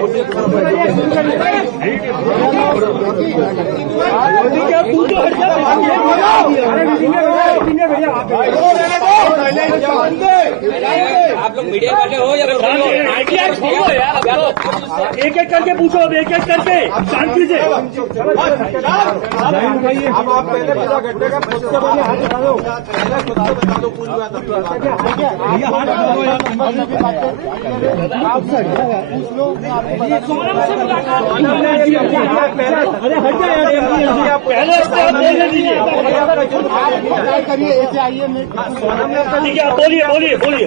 आप लोग मीडिया वाले हो या एक एक करके पूछो, अब एक एक करके शांति से। अब आप पहले पूरा घटने का खुद से बोलिए, हाथ उठा दो, पहले खुद से बता दो पूरी बात। करिए ऐसे आइए, ठीक है बोलिए बोलिए बोलिए।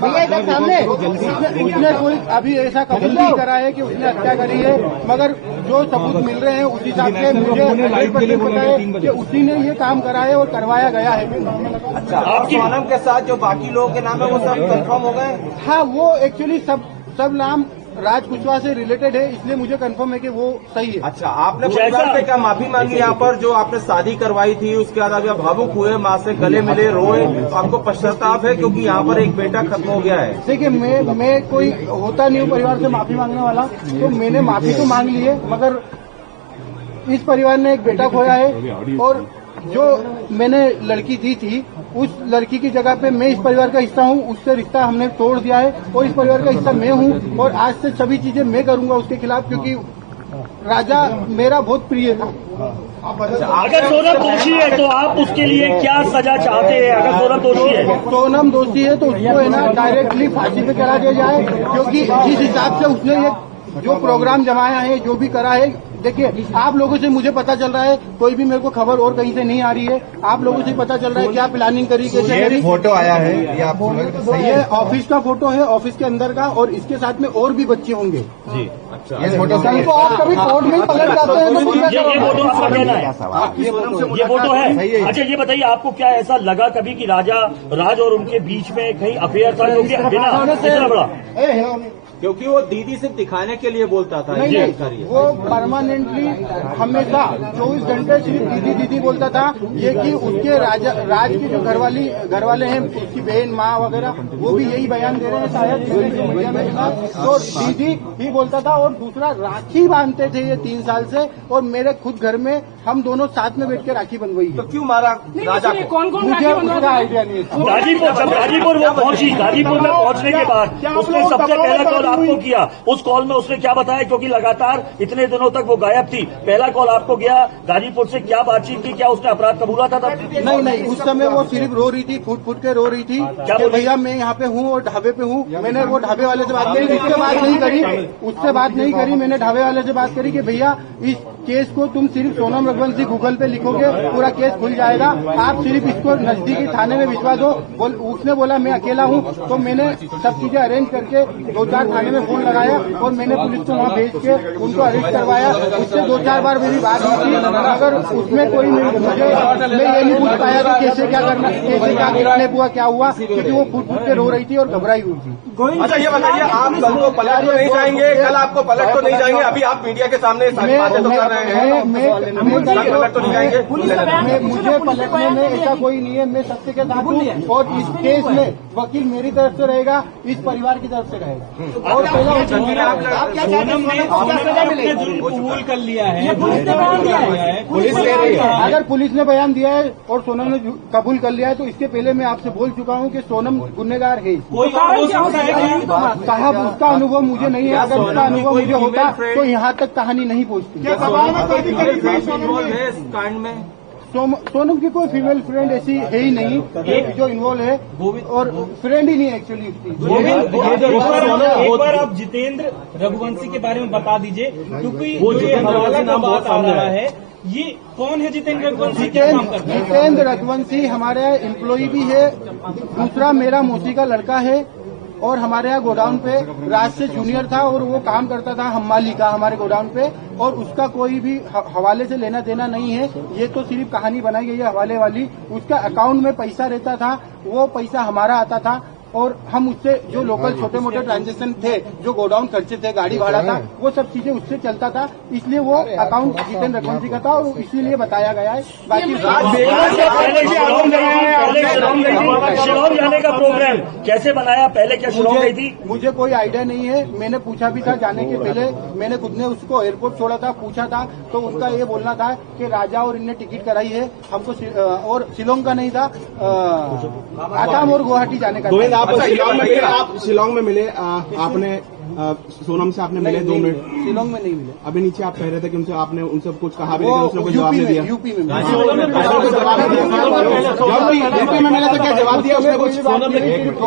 भैया इधर सामने उसने कोई अभी ऐसा कबूल नहीं करा है कि उसने हत्या करी है, मगर जो सबूत मिल रहे हैं उस हिसाब से मुझे 100% पता है कि उसी ने ये काम करा है और करवाया गया है। अच्छा, आपके सोनम के साथ जो बाकी लोगों के नाम है वो सब कंफर्म हो गए? हाँ, वो एक्चुअली सब नाम राज कुशवाहा से रिलेटेड है, इसलिए मुझे कंफर्म है कि वो सही है। अच्छा, आपने परिवार से क्या माफी मांगी यहाँ पर? जो आपने शादी करवाई थी उसके बाद आप भावुक हुए, माँ से गले मिले, रोए, तो आपको पश्चाताप है क्योंकि यहाँ पर एक बेटा खत्म हो गया है? देखिए, मैं कोई होता नहीं हूँ परिवार से माफी मांगने वाला, तो मैंने माफी तो मांग ली है, मगर इस परिवार ने एक बेटा खोया है और जो मैंने लड़की दी थी उस लड़की की जगह पे मैं इस परिवार का हिस्सा हूँ, उससे रिश्ता हमने तोड़ दिया है और इस परिवार का हिस्सा मैं हूँ और आज से सभी चीजें मैं करूंगा उसके खिलाफ, क्योंकि राजा मेरा बहुत प्रिय था। अगर सोनम दोषी है तो आप उसके लिए क्या सजा चाहते हैं? अगर सोनम दोषी है, सोनम दोषी है तो उसको है ना डायरेक्टली फांसी पे चढ़ा दिया जाए, क्योंकि जिस हिसाब से उसने ये जो प्रोग्राम जमाया है, जो भी करा है, देखिए आप लोगों से मुझे पता चल रहा है, कोई भी मेरे को खबर और कहीं से नहीं आ रही है, आप लोगों से पता चल रहा है क्या प्लानिंग करी, कैसे फोटो आया है, ये ऑफिस का फोटो है, ऑफिस के अंदर का, और इसके साथ में और भी बच्चे होंगे जी। अच्छा, ये फोटो को आप कभी कोर्ट में पलट जाते हैं तो ये फोटो आपका कहना है, ये फोटो है। अच्छा, ये बताइए आपको क्या ऐसा लगा कभी कि राज और उनके बीच में कहीं अफेयर था, जो कि बिना इतना बड़ा? क्योंकि वो दीदी सिर्फ दिखाने के लिए बोलता था। नहीं, वो परमानेंटली हमेशा 24 घंटे सिर्फ दीदी दीदी बोलता था। ये कि उसके राज की जो घर वाले हैं, उसकी बहन माँ वगैरह, वो भी यही बयान दे रहे हैं शायद मीडिया में। तो दीदी ही बोलता था और दूसरा राखी बांधते थे ये 3 साल से, और मेरे खुद घर में हम दोनों साथ में बैठ के राखी बंधवाई। तो क्यों मारा राजा को? कौन मुझे उसका आइडिया नहीं है। गाजीपुर वो पहुंची, गाजीपुर में पहुंचने के बाद उसने सबसे पहला कॉल आपको किया। उस कॉल में उसने क्या बताया, क्योंकि लगातार इतने दिनों तक वो गायब थी? पहला कॉल आपको गया गाजीपुर से, क्या बातचीत थी, क्या उसने अपराध कबूला था तब? नहीं, उस समय वो सिर्फ रो रही थी, फूट फूट के रो रही थी कि भैया मैं यहाँ पे हूँ और ढाबे पे हूँ। मैंने वो ढाबे वाले से बात करी, उससे बात नहीं करी, मैंने ढाबे वाले से बात करी कि भैया इस केस को तुम सिर्फ सोनम रघुवंशी गूगल पे लिखोगे, पूरा केस खुल जाएगा, आप सिर्फ इसको नजदीकी थाने में भिजवा दो। उसने बोला मैं अकेला हूँ, तो मैंने सब चीजें अरेंज करके 2-4 थाने में फोन लगाया और मैंने पुलिस को वहाँ भेज के उनको अरेस्ट करवाया। उससे 2-4 बार मेरी बात हुई थी, मगर उसमें कोई मैं ये नहीं पूछ पाया कि कैसे क्या करना, कैसे क्या किडनैप हुआ, क्या हुआ, क्योंकि वो फूट फूट के रो रही थी और घबराई हुई थी। अच्छा, ये बताइए, आप कल को पलट तो नहीं जाएंगे? कल आपको पलट तो नहीं जाएंगे? अभी आप मीडिया के सामने सारी बातें तो कर रहे हैं, पलट तो नहीं जाएंगे? मुझे पलटने में ऐसा कोई नहीं है, मैं सत्य के साथ हूँ और इस केस में वकील मेरी तरफ से रहेगा, इस परिवार की तरफ से रहेगा। और कबूल कर लिया है, पुलिस ले रही है। अगर पुलिस ने बयान दिया है और सोनम ने कबूल कर लिया है, तो इसके पहले मैं आपसे बोल चुका हूँ कि सोनम गुनहगार है। साहब, उसका अनुभव मुझे नहीं है, अगर उसका अनुभव मुझे होता तो यहाँ तक कहानी नहीं पहुँचती। कांड में सोनम की कोई फीमेल फ्रेंड ऐसी है ही नहीं जो इन्वॉल्व है, और फ्रेंड ही नहीं है एक्चुअली उसकी। एक बार आप जितेंद्र रघुवंशी के बारे में बता दीजिए, क्योंकि वो जो हवाला का बात आ रहा है, ये कौन है जितेंद्र रघुवंशी? जितेंद्र रघुवंशी हमारे यहाँ एम्प्लॉय भी है, दूसरा मेरा मौसी का लड़का है, और हमारे यहाँ गोडाउन पे राज से जूनियर था और वो काम करता था हमाली का हमारे गोडाउन पे, और उसका कोई भी हवाले से लेना देना नहीं है। ये तो सिर्फ कहानी बनाई गई है हवाले वाली। उसका अकाउंट में पैसा रहता था, वो पैसा हमारा आता था, और हम उससे जो लोकल छोटे मोटे ट्रांजेक्शन थे, जो गोडाउन खर्चे थे, गाड़ी भाड़ा था, वो सब चीजें उससे चलता था, इसलिए वो अकाउंट जितेंद्र रघुवंशी का था और इसीलिए बताया गया है। बाकी शिलांग जाने का प्रोग्राम कैसे बनाया, पहले क्या शिलांग गई थी? मुझे कोई आइडिया नहीं है। मैंने पूछा भी था जाने के पहले, मैंने खुद ने उसको एयरपोर्ट छोड़ा था, पूछा था, तो उसका ये बोलना था कि राजा और इनने टिकट कराई है हमको, और शिलोंग का नहीं था, आसाम और गुवाहाटी जाने का। आप शिलोंग में मिले, आपने सोनम से आपने मिले 2 मिनट? शिलोंग में नहीं मिले। अभी नीचे आप कह रहे थे कि उनसे आपने उनसे कुछ कहा भी, लेकिन उसने कोई जवाब नहीं दिया। यूपी में मिले तो क्या जवाब दिया उसने कुछ? 2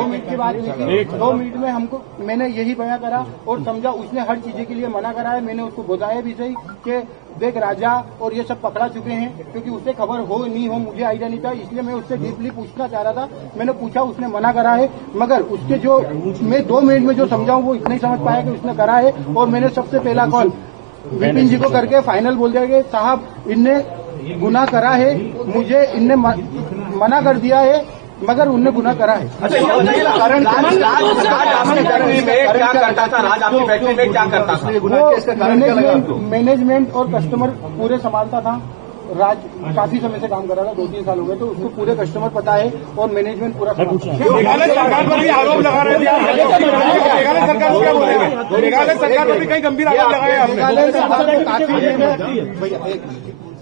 मिनट की बात थी, 2 मिनट में हमको, मैंने यही बयां करा और समझा, उसने हर चीजें के लिए मना करा है। मैंने उसको बताया भी सही कि देख राजा और ये सब पकड़ा चुके हैं, क्योंकि उससे खबर हो नहीं हो मुझे आइडिया नहीं था, इसलिए मैं उससे डीपली पूछना चाह रहा था। मैंने पूछा, उसने मना करा है, मगर उसके जो मैं 2 मिनट में जो समझाऊं वो इतना ही समझ पाया कि उसने करा है। और मैंने सबसे पहला कॉल विपिन जी को करके फाइनल बोल दिया कि साहब इनने गुनाह करा है, मुझे इनने मना कर दिया है, मगर उनने गुनाह करा है। राज आपकी फैक्ट्री में क्या करता था? राज आपकी फैक्ट्री में क्या करता था? वो मैनेजमेंट और कस्टमर पूरे संभालता था। राज काफी समय से काम कर रहा था, 2-3 साल हो गए, तो उसको पूरे कस्टमर पता है और मैनेजमेंट पूरा मेघालय सरकार पर भी आरोप लगा रहे थे। मेघालय सरकार क्या बोल रहे हैं? मेघालय सरकार पर भी कई गंभीर आरोप लगाए। मेघालय सरकार को काफी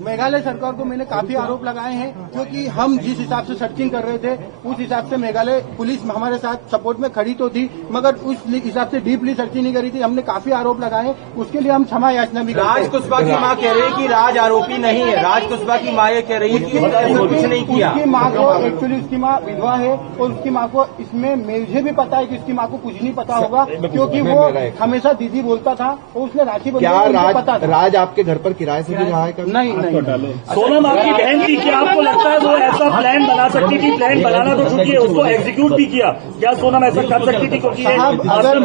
मेघालय सरकार को मैंने काफी आरोप लगाए हैं, क्योंकि हम जिस हिसाब से सर्चिंग कर रहे थे उस हिसाब से मेघालय पुलिस हमारे साथ सपोर्ट में खड़ी तो थी, मगर उस हिसाब से डीपली सर्चिंग नहीं करी थी। हमने काफी आरोप लगाए, उसके लिए हम क्षमा याचना भी करते हैं। राज कुशवाहा की मां कह रही है कि राज आरोपी नहीं है। राज कुशवाहा की मां ये कह रही है कि ऐसा कुछ नहीं किया। उसकी माँ को एक्चुअली उसकी माँ विधवा है और उसकी माँ को इसमें मुझे भी पता है कि उसकी माँ को कुछ नहीं पता होगा, क्योंकि वो हमेशा दीदी बोलता था और उसने राखी बंधवाई पता था। राज आपके घर पर किराए से भी रहा है? नहीं। सोनम आपकी बहन थी, क्या आपको लगता है वो ऐसा प्लान बना सकती थी? प्लान बनाना तो छूटिए, उसको एग्जीक्यूट भी किया। क्या सोनम ऐसा कर सकती थी? क्योंकि अगर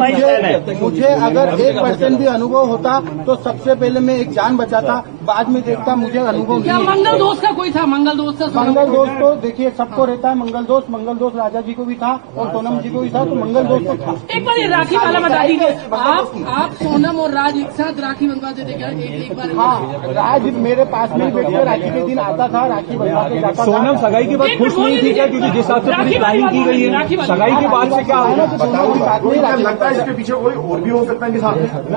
मुझे अगर 1% भी अनुभव होता तो सबसे पहले मैं एक जान बचाता, बाद में देखता। मुझे अनुभव नहीं। मंगल दोस्त का कोई था? मंगल दोस्त तो देखिए सबको रहता है मंगल दोस्त राजा जी को भी था और सोनम जी को भी था, तो मंगल दोस्त तो था। एक बार ये राखी वाला बता दीजिए, आप सोनम और राज एक साथ राखी बनवाते थे क्या? एक बार? हाँ, राज मेरे पास में बैठ के राखी के दिन आता था, राखी बनवा के जाता था। सोनम सगाई के बाद खुश नहीं थी क्या? क्योंकि जिस हिसाब से पूरी प्लानिंग की गई है, सगाई के बाद से क्या लगता है इसके पीछे कोई और भी हो सकता है?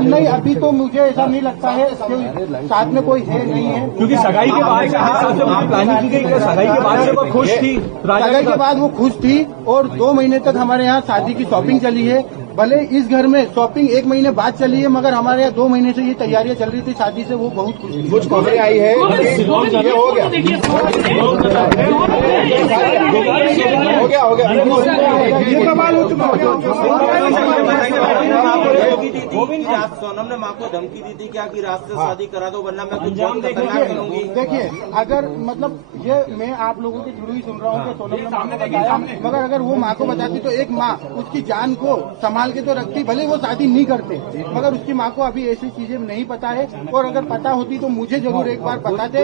नहीं, अभी तो मुझे ऐसा नहीं लगता है, साथ में कोई है नहीं है, क्योंकि सगाई के बाद से जिस हिसाब से पूरी प्लानिंग की गई, सगाई के बाद से वो खुश थी? सगाई के बाद वो खुश थी और 2 महीने तक हमारे यहाँ शादी की शॉपिंग चली है। भले इस घर में शॉपिंग 1 महीने बाद चली है, मगर हमारे यहाँ 2 महीने से ये तैयारियां चल रही थी शादी से, वो बहुत खुश थी। कुछ खबरें आई है हो गया ये सवाल हो चुका सोनम ने माँ को धमकी दी थी क्या कि रात से शादी करा दो वरना मैं कुछ बहुत खतरनाक करूंगी? देखिए, अगर मतलब ये मैं आप लोगों के थ्रू ही सुन रहा हूँ कि सोनम ने माँ को बताया, मगर अगर वो माँ को बताती तो एक माँ उसकी जान को संभाल के तो रखती, भले वो शादी नहीं करते, मगर उसकी माँ को अभी ऐसी चीजें नहीं पता है, और अगर पता होती तो मुझे जरूर एक बार बताते।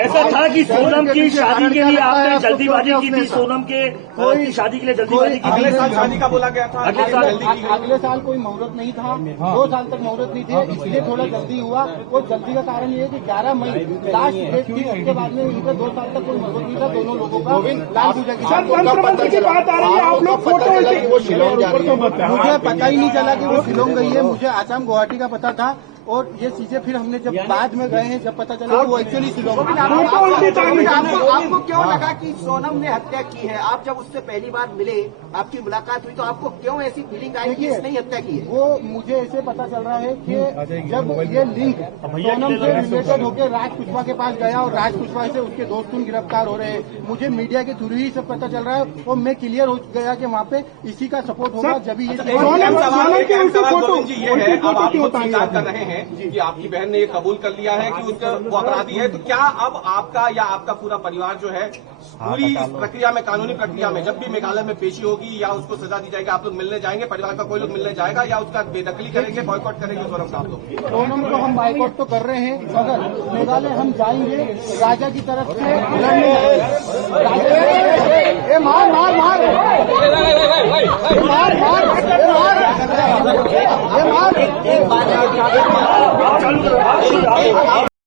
ऐसा था कि सोनम की शादी के लिए आपने जल्दीबाजी की थी? सोनम के शादी के लिए जल्दीबाजी की थी? अगले साल शादी का बोला गया था। अगले साल कोई मुहूर्त नहीं था, 2 साल तक मुहूर्त नहीं थे, इसलिए थोड़ा जल्दी हुआ। और जल्दी का कारण ये है कि 11 मई लास्ट डेट थी, उसके बाद में उनका 2 साल तक कोई मुहूर्त नहीं था दोनों लोगों का। लाल पूजा की बात आ रही है, आप लोग फोटो मुझे पता ही नहीं चला कि वो शिलोंग गई है, मुझे आसाम गुवाहाटी का पता था। और ये चीजें फिर हमने जब बाद में गए हैं, जब पता चला वो एक्चुअली शिलोंग। आपको क्यों लगा कि सोनम ने हत्या की है? आप जब उससे पहली बार मिले, आपकी मुलाकात हुई, तो आपको क्यों ऐसी फीलिंग आई कि इसने हत्या की है? वो मुझे ऐसे पता चल रहा है कि जब ये लिंक सोनम से रिलेटेड होकर राज कुशवाहा के पास गया और राज कुशवाहा से उसके दोस्त गिरफ्तार हो रहे हैं, मुझे मीडिया के थ्रू ही सब पता चल रहा है और मैं क्लियर हो गया कि वहाँ पे इसी का सपोर्ट होगा। जब ये बात कर रहे हैं हैं कि आपकी बहन ने ये कबूल कर लिया है कि उसका वो अपराधी है, तो क्या अब आपका या आपका पूरा परिवार जो है पूरी इस प्रक्रिया में, कानूनी प्रक्रिया में, जब भी मेघालय में पेशी होगी या उसको सजा दी जाएगी, आप लोग मिलने जाएंगे, परिवार का कोई लोग मिलने जाएगा या उसका बेदखली करेंगे, बॉयकॉट करेंगे सोनम साहब लोग? सोनम को हम बाइकआउट तो कर रहे हैं, मगर मेघालय हम जाएंगे राजा की तरफ से लड़ने। मार मार मार मार मार मार